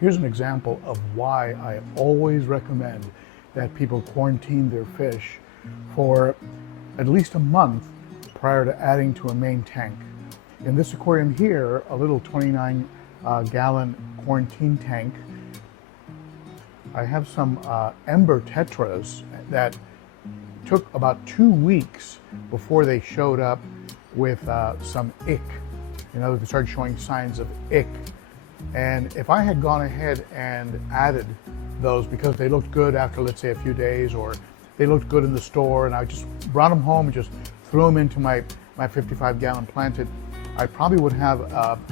Here's an example of why I always recommend that people quarantine their fish for at least a month prior to adding to a main tank. In this aquarium here, a little 29 gallon quarantine tank, I have some ember tetras that took about 2 weeks before they showed up with some ick. You know, they started showing signs of ick. And if I had gone ahead and added those because they looked good after, let's say, a few days, or they looked good in the store, and I just brought them home and just threw them into my 55 gallon planted, I probably would have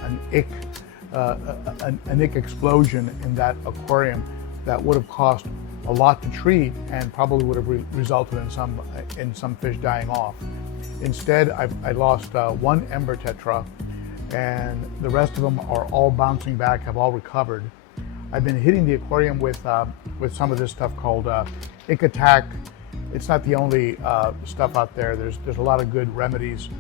an ick explosion in that aquarium that would have cost a lot to treat and probably would have resulted in some fish dying off. Instead, I lost one ember tetra, and the rest of them are all bouncing back, have all recovered. I've been hitting the aquarium with some of this stuff called Ick Attack. It's not the only stuff out there. There's a lot of good remedies,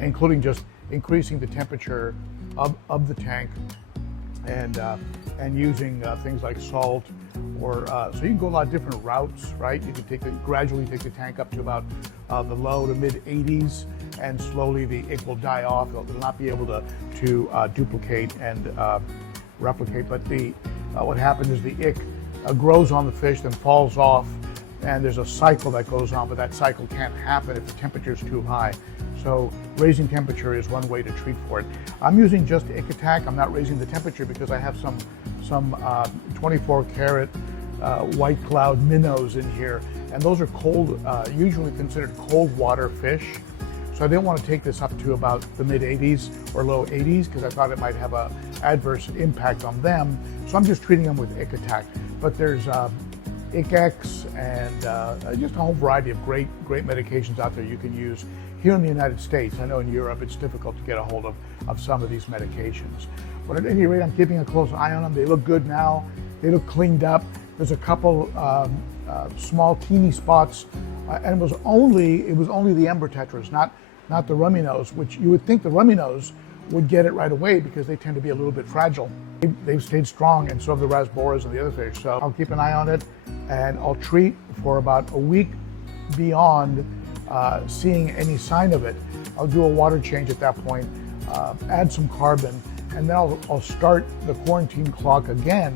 including just increasing the temperature of the tank and using things like salt, or so you can go a lot of different routes, right? You can gradually take the tank up to about the low to mid 80s, and slowly the ick will die off. It'll not be able to duplicate and replicate. But what happens is the ick grows on the fish, then falls off, and there's a cycle that goes on. But that cycle can't happen if the temperature is too high. So raising temperature is one way to treat for it. I'm using just Ick Attack. I'm not raising the temperature because I have some 24 karat white cloud minnows in here, and those are cold, usually considered cold water fish. So I didn't want to take this up to about the mid 80s or low 80s because I thought it might have an adverse impact on them. So I'm just treating them with Ick Attack. But there's Ick-X and just a whole variety of great medications out there you can use here in the United States. I know in Europe it's difficult to get a hold of some of these medications. But at any rate, I'm keeping a close eye on them. They look good now. They look cleaned up. There's a couple small teeny spots, and it was only the ember tetras, not the rummy nose, which you would think the rummy nose would get it right away because they tend to be a little bit fragile. They've stayed strong, and so have the rasboras and the other fish. So I'll keep an eye on it, and I'll treat for about a week beyond seeing any sign of it. I'll do a water change at that point, add some carbon, and then I'll start the quarantine clock again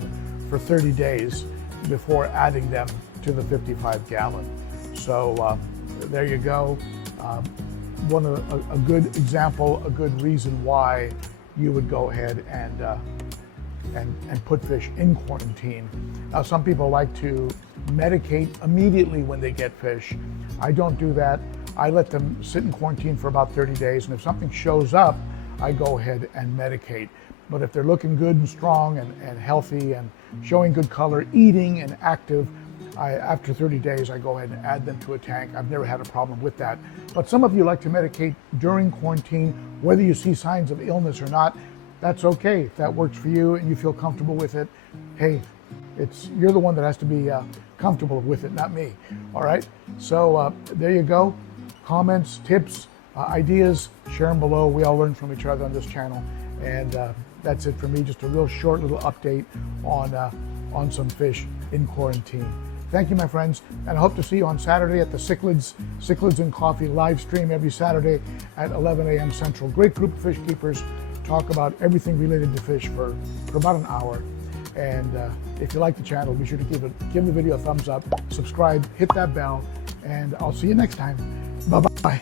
for 30 days before adding them to the 55 gallon. So there you go. A good example, a good reason why you would go ahead and put fish in quarantine. Now, some people like to medicate immediately when they get fish. I don't do that. I let them sit in quarantine for about 30 days, and if something shows up, I go ahead and medicate. But if they're looking good and strong and healthy and showing good color, eating and active, after 30 days, I go ahead and add them to a tank. I've never had a problem with that. But some of you like to medicate during quarantine, whether you see signs of illness or not. That's okay. If that works for you and you feel comfortable with it, hey, you're the one that has to be comfortable with it, not me. All right. So there you go. Comments, tips, ideas, share them below. We all learn from each other on this channel. And that's it for me. Just a real short little update on some fish in quarantine. Thank you, my friends, and I hope to see you on Saturday at the Cichlids and Coffee live stream every Saturday at 11 a.m. Central. Great group of fish keepers talk about everything related to fish for about an hour. And if you like the channel, be sure to give the video a thumbs up, subscribe, hit that bell, and I'll see you next time. Bye-bye.